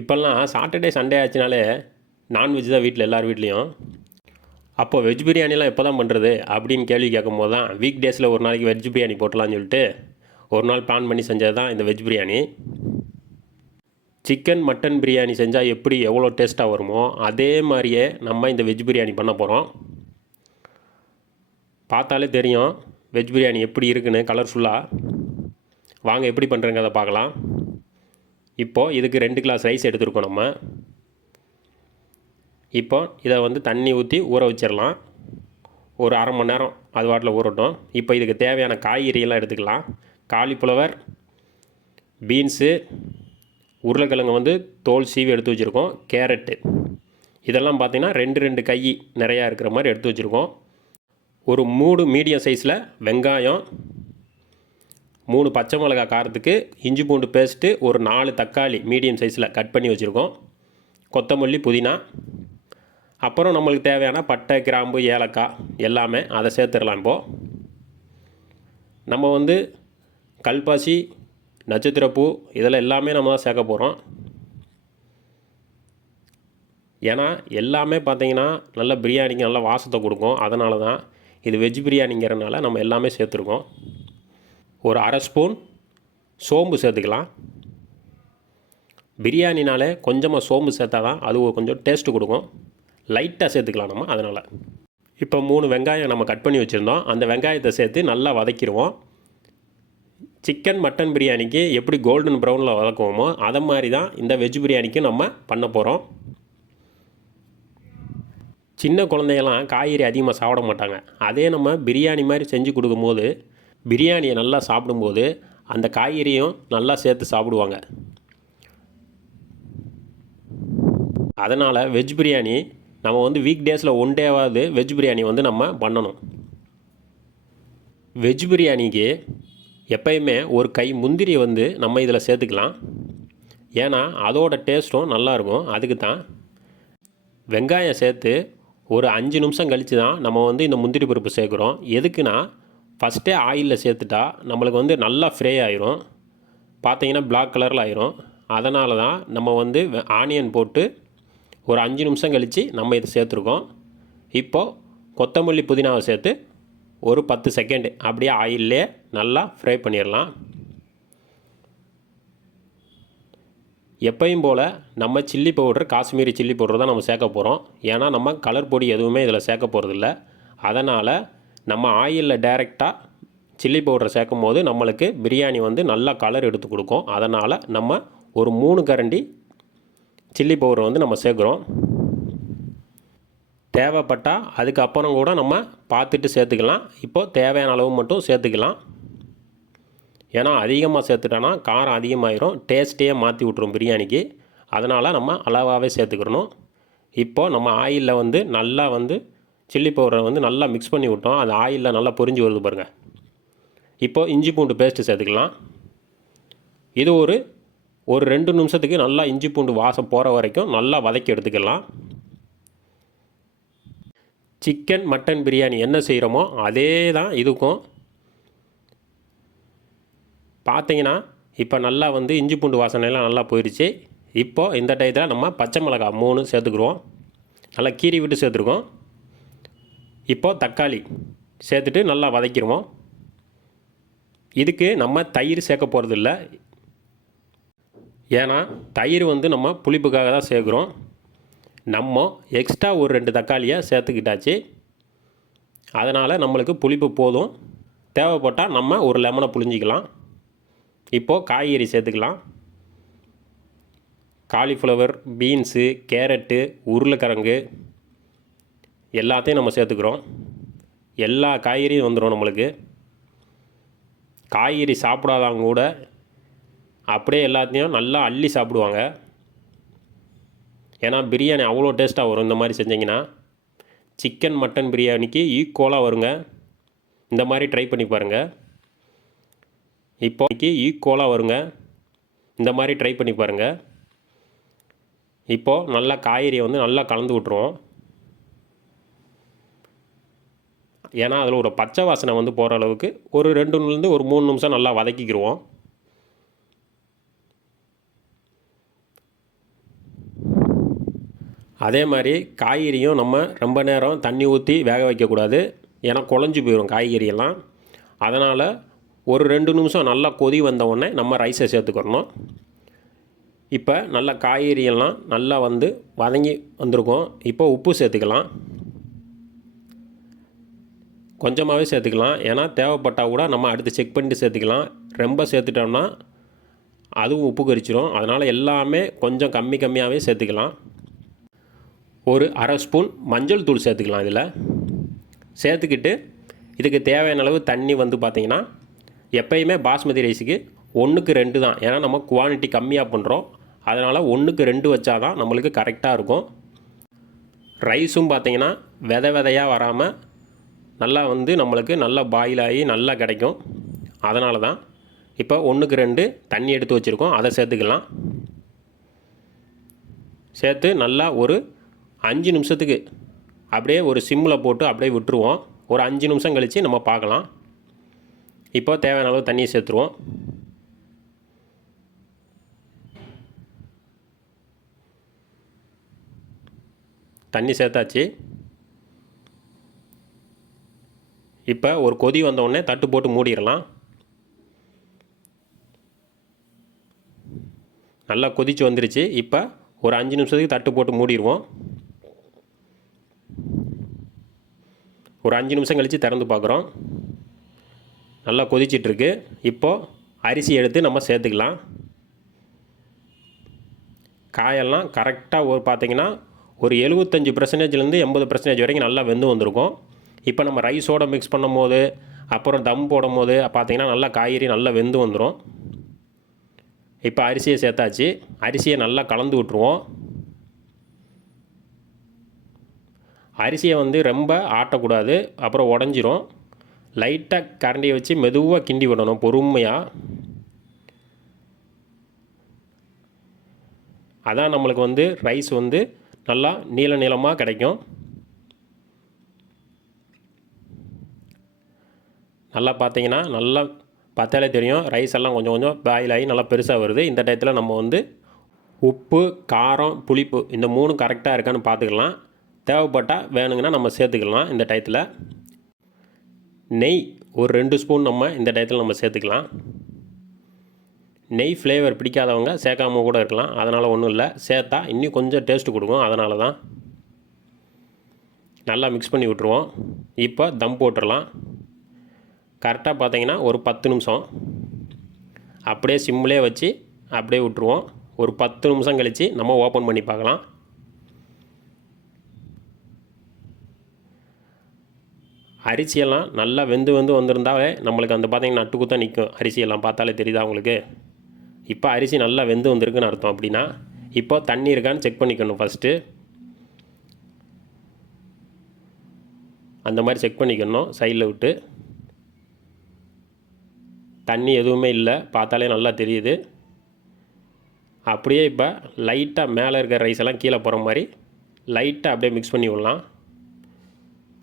இப்போல்லாம் Saturday Sunday ஆச்சுனாலே non veg தான் வீட்டில் எல்லார் வீட்லேயும். அப்போது வெஜ் பிரியாணிலாம் எப்போ தான் பண்ணுறது அப்படின்னு கேள்வி கேட்கும்போது தான் வீக் டேஸில் ஒரு நாளைக்கு வெஜ் பிரியாணி போட்டலான்னு சொல்லிட்டு ஒரு நாள் பிளான் பண்ணி செஞ்சது தான் இந்த veg biryani. Chicken mutton biryani செஞ்சால் எப்படி எவ்வளோ டேஸ்ட்டாக வருமோ அதே மாதிரியே நம்ம இந்த வெஜ் பிரியாணி பண்ண போகிறோம். பார்த்தாலே தெரியும் வெஜ் பிரியாணி எப்படி இருக்குன்னு கலர்ஃபுல்லாக. வாங்க எப்படி பண்ணுறேங்க அதை பார்க்கலாம். இப்போது இதுக்கு 2 கிளாஸ் ரைஸ் எடுத்துருக்கோம் நம்ம. இப்போ இதை தண்ணி ஊற்றி ஊற வச்சிடலாம். ஒரு அரை மணி நேரம் அது வாட்டில் ஊறட்டும். இப்போ இதுக்கு தேவையான காய்கறியெல்லாம் எடுத்துக்கலாம். காலிஃப்ளவர், பீன்ஸு, உருளைக்கிழங்கு தோல் சீவி எடுத்து வச்சுருக்கோம். கேரட்டு இதெல்லாம் பார்த்திங்கன்னா 2 கை நிறையா இருக்கிற மாதிரி எடுத்து வச்சுருக்கோம். ஒரு 3 மீடியம் சைஸில் வெங்காயம், 3 பச்சை மிளகாய் காரத்துக்கு, இஞ்சி பூண்டு பேஸ்ட்டு, ஒரு 4 தக்காளி மீடியம் சைஸில் கட் பண்ணி வச்சுருக்கோம். கொத்தமல்லி, புதினா, அப்புறம் நம்மளுக்கு தேவையான பட்டை, கிராம்பு, ஏலக்காய் எல்லாமே அதை சேர்த்துடலாம். இப்போது நம்ம கல்பாசி, நட்சத்திரப்பூ இதெல்லாம் எல்லாமே நம்ம தான் சேர்க்க போகிறோம். ஏன்னா எல்லாமே பார்த்திங்கன்னா நல்ல பிரியாணிக்கு நல்ல வாசத்தை கொடுக்கும். அதனால தான் இது வெஜ் பிரியாணிங்கிறனால நம்ம எல்லாமே சேர்த்துருக்கோம். ஒரு அரை ஸ்பூன் சோம்பு சேர்த்துக்கலாம். பிரியாணினாலே கொஞ்சமாக சோம்பு சேர்த்தா தான் அது கொஞ்சம் டேஸ்ட்டு கொடுக்கும். லைட்டாக சேர்த்துக்கலாம் நம்ம. அதனால் இப்போ 3 வெங்காயம் நம்ம கட் பண்ணி வச்சுருந்தோம். அந்த வெங்காயத்தை சேர்த்து நல்லா வதக்கிடுவோம். சிக்கன் மட்டன் பிரியாணிக்கு எப்படி கோல்டன் ப்ரௌனில் வதக்குவோமோ அதை மாதிரி தான் இந்த வெஜ் பிரியாணிக்கு நம்ம பண்ண போகிறோம். சின்ன குழந்தைகள்லாம் காய்கறி அதிகமாக சாப்பிட மாட்டாங்க. அதே நம்ம பிரியாணி மாதிரி செஞ்சு கொடுக்கும்போது பிரியாணியை நல்லா சாப்பிடும்போது அந்த காய்கறியும் நல்லா சேர்த்து சாப்பிடுவாங்க. அதனால் வெஜ் பிரியாணி நம்ம வீக் டேஸில் 1 டேவாவது வெஜ் பிரியாணி நம்ம பண்ணணும். வெஜ் பிரியாணிக்கு எப்பயுமே ஒரு கை முந்திரி நம்ம இதில் சேர்த்துக்கலாம். ஏன்னா அதோட டேஸ்ட்டும் நல்லாயிருக்கும். அதுக்கு தான் வெங்காயம் சேர்த்து ஒரு 5 நிமிஷம் கழித்து தான் நம்ம இந்த முந்திரி பருப்பு சேர்க்குறோம். எதுக்குன்னா ஃபஸ்ட்டே ஆயிலில் சேர்த்துட்டா நம்மளுக்கு நல்லா ஃப்ரை ஆயிரும். பார்த்தீங்கன்னா பிளாக் கலரில் ஆயிரும். அதனால தான் நம்ம ஆனியன் போட்டு ஒரு 5 நிமிஷம் கழித்து நம்ம இதை சேர்த்துருக்கோம். இப்போது கொத்தமல்லி, புதினாவை சேர்த்து ஒரு 10 செகண்டு அப்படியே ஆயிலே நல்லா ஃப்ரை பண்ணிடலாம். எப்பயும் போல் நம்ம chilli powder, Kashmiri chilli powder தான் நம்ம சேர்க்க போகிறோம். ஏன்னா நம்ம கலர் பொடி எதுவுமே இதில் சேர்க்க போகிறதில்ல. அதனால் நம்ம ஆயிலில் டைரெக்டாக சில்லி பவுடரை சேர்க்கும் போது நம்மளுக்கு பிரியாணி நல்லா கலர் எடுத்து கொடுக்கும். அதனால் நம்ம ஒரு 3 கரண்டி சில்லி பவுடர் நம்ம சேர்க்குறோம். தேவைப்பட்டால் அதுக்கப்புறம் கூட நம்ம பார்த்துட்டு சேர்த்துக்கலாம். இப்போது தேவையான அளவு மட்டும் சேர்த்துக்கலாம். ஏன்னா அதிகமாக சேர்த்துட்டோன்னா காரம் அதிகமாகிடும், டேஸ்ட்டே மாற்றி விட்ரும் பிரியாணிக்கு. அதனால் நம்ம அளவாகவே சேர்த்துக்கிறணும். இப்போது நம்ம ஆயிலில் நல்லா சில்லி பவுடரை நல்லா மிக்ஸ் பண்ணி விட்டோம். அது ஆயிலில் நல்லா பொரிஞ்சு வருது பாருங்கள். இப்போது இஞ்சி பூண்டு பேஸ்ட்டு சேர்த்துக்கலாம். இது ஒரு 2 நிமிஷத்துக்கு நல்லா இஞ்சி பூண்டு வாசம் போகிற வரைக்கும் நல்லா வதக்கி எடுத்துக்கலாம். சிக்கன் மட்டன் பிரியாணி என்ன செய்கிறோமோ அதே தான் இதுக்கும். பார்த்தீங்கன்னா இப்போ நல்லா இஞ்சி பூண்டு வாசனையெல்லாம் நல்லா போயிடுச்சு. இப்போது இந்த டயத்தில் நம்ம பச்சை மிளகாய் 3 சேர்த்துக்குருவோம். நல்லா கீறி விட்டு சேர்த்துருக்கோம். இப்போது தக்காளி சேர்த்துட்டு நல்லா வதக்கிடுவோம். இதுக்கு நம்ம தயிர் சேர்க்க போகிறதில்ல. ஏன்னா தயிர் நம்ம புளிப்புக்காக தான் சேர்க்குறோம். நம்ம எக்ஸ்ட்ரா ஒரு 2 தக்காளியை சேர்த்துக்கிட்டாச்சு. அதனால் நம்மளுக்கு புளிப்பு போதும். தேவைப்பட்டால் நம்ம ஒரு லெமனை புளிஞ்சிக்கலாம். இப்போது காய்கறி சேர்த்துக்கலாம். காலிஃப்ளவர், பீன்ஸு, கேரட்டு, உருளைக்கிழங்கு எல்லாத்தையும் நம்ம சேர்த்துக்கிறோம். எல்லா காய்கறியும் வந்துடும் நம்மளுக்கு. காய்கறி சாப்பிடாதவங்க கூட அப்படியே எல்லாத்தையும் நல்லா அள்ளி சாப்பிடுவாங்க. ஏன்னா பிரியாணி அவ்வளோ டேஸ்ட்டாக வரும் இந்த மாதிரி செஞ்சிங்கன்னா. சிக்கன் மட்டன் பிரியாணிக்கு ஈக்குவலாக வருங்க. இந்த மாதிரி ட்ரை பண்ணி பாருங்கள். இப்போதைக்கு ஈக்குவலாக வருங்க. இந்த மாதிரி ட்ரை பண்ணி பாருங்கள். இப்போது நல்லா காய்கறியை நல்லா கலந்து விட்ருவோம். ஏன்னா அதில் ஒரு பச்சை வாசனை போகிற அளவுக்கு ஒரு 2லேருந்து ஒரு 3 நிமிஷம் நல்லா வதக்கிக்கிடுவோம். அதே மாதிரி காய்கறியும் நம்ம ரொம்ப நேரம் தண்ணி ஊற்றி வேக வைக்கக்கூடாது, ஏன்னா குழஞ்சி போயிடும் காய்கறியெல்லாம். அதனால் ஒரு 2 நிமிஷம் நல்லா கொதி வந்த உடனே நம்ம ரைஸை சேர்த்துக்கிறணும். இப்போ நல்லா காய்கறியெல்லாம் நல்லா வந்து வதங்கி வந்திருக்கும். இப்போ உப்பு சேர்த்துக்கலாம், கொஞ்சமாகவே சேர்த்துக்கலாம், ஏன்னா தேவைப்பட்டால் கூட நம்ம அடுத்து செக் பண்ணிட்டு சேர்த்துக்கலாம். ரொம்ப சேர்த்துட்டோம்னா அதுவும் உப்பு கரிச்சிடும். அதனால் எல்லாமே கொஞ்சம் கம்மியாகவே சேர்த்துக்கலாம். ஒரு அரை ஸ்பூன் மஞ்சள் தூள் சேர்த்துக்கலாம். இதில் சேர்த்துக்கிட்டு இதுக்கு தேவையான அளவு தண்ணி வந்து பார்த்திங்கன்னா எப்பயுமே பாஸ்மதி ரைஸுக்கு 1க்கு 2 தான், ஏன்னா நம்ம குவான்டிட்டி கம்மியாக பண்ணுறோம். அதனால் 1க்கு 2 வச்சா தான் நம்மளுக்கு கரெக்டாக இருக்கும். ரைஸும் பார்த்திங்கன்னா விதையாக வராமல் நல்லா வந்து நம்மளுக்கு நல்லா பாயில் ஆகி நல்லா கிடைக்கும். அதனால தான் இப்போ 1க்கு 2 தண்ணி எடுத்து வச்சுருக்கோம், அதை சேர்த்துக்கலாம். சேர்த்து நல்லா ஒரு 5 நிமிஷத்துக்கு அப்படியே ஒரு சிம்மில் போட்டு அப்படியே விட்டுருவோம். ஒரு 5 நிமிஷம் கழித்து நம்ம பார்க்கலாம். இப்போ தேவையான அளவு தண்ணியை சேர்த்துருவோம். தண்ணி சேர்த்தாச்சு. இப்போ ஒரு கொதி வந்தவுடனே தட்டு போட்டு மூடிடலாம். நல்லா கொதித்து வந்துருச்சு. இப்போ ஒரு 5 நிமிஷத்துக்கு தட்டு போட்டு மூடிடுவோம். ஒரு 5 நிமிஷம் கழித்து திறந்து பார்க்குறோம். நல்லா கொதிச்சிட்ருக்கு. இப்போது அரிசி எடுத்து நம்ம சேர்த்துக்கலாம். காயெல்லாம் கரெக்டாக பார்த்திங்கன்னா ஒரு 75%லேருந்து 80% வரைக்கும் நல்லா வெந்து வந்திருக்கும். இப்போ நம்ம ரைஸோடு மிக்ஸ் பண்ணும் போது அப்புறம் தம் போடும் போது பார்த்திங்கன்னா நல்லா காய்கறி நல்லா வெந்து வந்துடும். இப்போ அரிசியை சேர்த்தாச்சு. அரிசியை நல்லா கலந்து விட்ருவோம். அரிசியை வந்து ரொம்ப ஆட்டக்கூடாது, அப்புறம் உடஞ்சிரும். லைட்டாக கரண்டியை வச்சு மெதுவாக கிண்டி விடணும் பொறுமையாக. அதான் நம்மளுக்கு வந்து ரைஸ் வந்து நல்லா நீளமாக கிடைக்கும். நல்லா பார்த்தீங்கன்னா நல்லா பார்த்தாலே தெரியும் ரைஸ் எல்லாம் கொஞ்சம் கொஞ்சம் பாயில் ஆகி நல்லா பெருசாக வருது. இந்த டயத்தில் நம்ம வந்து உப்பு, காரம், புளிப்பு இந்த 3 கரெக்டாக இருக்கான்னு பார்த்துக்கலாம். தேவைப்பட்டால் வேணுங்கன்னா நம்ம சேர்த்துக்கலாம். இந்த டயத்தில் நெய் ஒரு 2 ஸ்பூன் நம்ம இந்த டயத்தில் நம்ம சேர்த்துக்கலாம். நெய் ஃப்ளேவர் பிடிக்காதவங்க சேர்க்காம கூட இருக்கலாம், அதனால் ஒன்றும் இல்லை. சேர்த்தா இன்னும் கொஞ்சம் டேஸ்ட்டு கொடுக்கும், அதனால தான். நல்லா மிக்ஸ் பண்ணி விட்ருவோம். இப்போ தம் போட்டுடலாம். கரெக்டாக பார்த்தீங்கன்னா ஒரு 10 நிமிஷம் அப்படியே சிம்மிலே வச்சு அப்படியே விட்ருவோம். ஒரு 10 நிமிஷம் கழித்து நம்ம ஓப்பன் பண்ணி பார்க்கலாம். அரிசியெல்லாம் நல்லா வெந்து வந்திருந்தாவே நம்மளுக்கு அந்த பார்த்திங்கன்னா நட்டு குத்தான் நிற்கும். அரிசியெல்லாம் பார்த்தாலே தெரியுதா உங்களுக்கு? இப்போ அரிசி நல்லா வெந்து வந்திருக்குன்னு அர்த்தம். அப்படின்னா இப்போ தண்ணி இருக்கான்னு செக் பண்ணிக்கணும் ஃபஸ்ட்டு. அந்த மாதிரி செக் பண்ணிக்கணும் சைடில் விட்டு. தண்ணி எதுவுமே இல்லை, பார்த்தாலே நல்லா தெரியுது. அப்படியே இப்போ லைட்டாக மேலே இருக்கிற ரைஸ் எல்லாம் கீழே போகிற மாதிரி லைட்டாக அப்படியே மிக்ஸ் பண்ணி விடலாம்.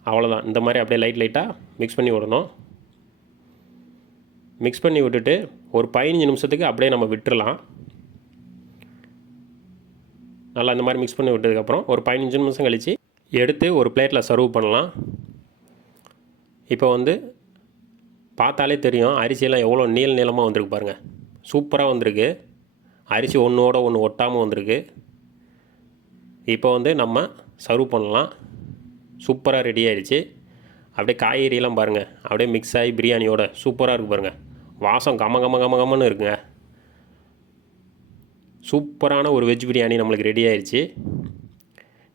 அவ்வளோதான். இந்த மாதிரி அப்படியே லைட்டாக மிக்ஸ் பண்ணி விடணும். மிக்ஸ் பண்ணி விட்டுட்டு ஒரு 15 நிமிஷத்துக்கு அப்படியே நம்ம விட்டுறலாம். நல்லா இந்த மாதிரி மிக்ஸ் பண்ணி விட்டதுக்கப்புறம் ஒரு 15 நிமிஷம் கழித்து எடுத்து ஒரு பிளேட்டில் சர்வ் பண்ணலாம். இப்போ வந்து பார்த்தாலே தெரியும் அரிசியெல்லாம் எவ்வளோ நீளமாக வந்திருக்கு பாருங்கள். சூப்பராக வந்திருக்கு. அரிசி ஒன்றோட ஒன்று ஒட்டாமல் வந்திருக்கு. இப்போ வந்து நம்ம சர்வ் பண்ணலாம். சூப்பராக ரெடி ஆகிடுச்சு. அப்படியே காய்கறியெல்லாம் பாருங்கள், அப்படியே மிக்ஸ் ஆகி பிரியாணியோட சூப்பராக இருக்குது பாருங்கள். வாசம் கமன்னு இருக்குங்க. சூப்பரான ஒரு வெஜ் பிரியாணி நம்மளுக்கு ரெடி ஆகிடுச்சு.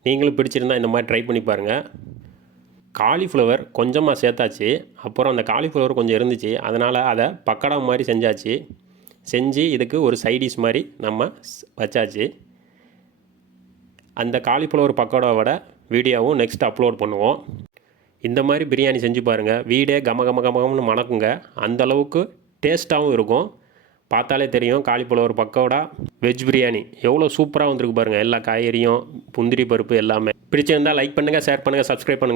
நீங்களும் பிடிச்சிருந்தால் இந்த மாதிரி ட்ரை பண்ணி பாருங்கள். காலிஃப்ளவர் கொஞ்சமாக சேர்த்தாச்சு. அப்புறம் அந்த காலிஃப்ளவர் கொஞ்சம் இருந்துச்சு, அதனால் அதை பக்கடா மாதிரி செஞ்சு இதுக்கு ஒரு சைடிஷ் மாதிரி நம்ம வச்சாச்சு. அந்த காலிஃப்ளவர் பக்கோடாவோட வீடியோவும் நெக்ஸ்ட் அப்லோட் பண்ணுவோம். இந்த மாதிரி பிரியாணி செஞ்சு பாருங்கள். வீடே கமன்னு மணக்குங்க. அந்தளவுக்கு டேஸ்ட்டாகவும் இருக்கும். பார்த்தாலே தெரியும் காலிஃப்ளவர் பக்கோடா வெஜ் பிரியாணி எவ்வளோ சூப்பராக வந்திருக்கு பாருங்கள். எல்லா காய்கறியும், முந்திரி பருப்பு எல்லாமே. பிடிச்சிருந்தால் லைக் பண்ணுங்கள், ஷேர் பண்ணுங்கள், சப்ஸ்கிரைப் பண்ணுங்கள்.